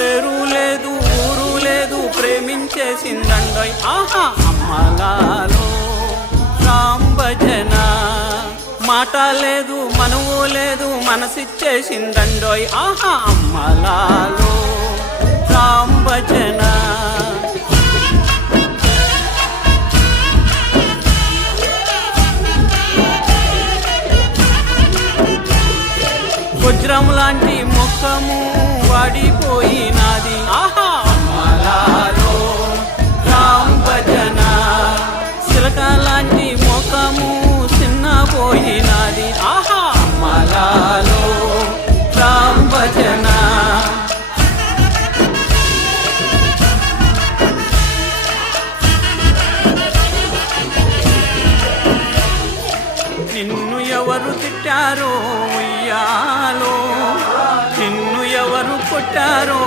పేరు లేదు ఊరు లేదు ప్రేమించేసిందండోయ్ ఆహా అమ్మలాలో రామ్ భజన మాట లేదు మనవు లేదు మనసిచ్చేసిందండోయ్ ఆహా అమ్మలాలో రామ్ భజన వజ్రం లాంటి ముఖము వాడిపోయినది ఆహా అమ్మలాలో రామ్ భజన చిలక లాంటి ముఖము చిన్నపోయినది ఆహా అమ్మలాలో రామ్ భజన నిన్ను ఎవరు తిట్టారో ఉయ్యాలో నిన్ను ఎవరు కొట్టారో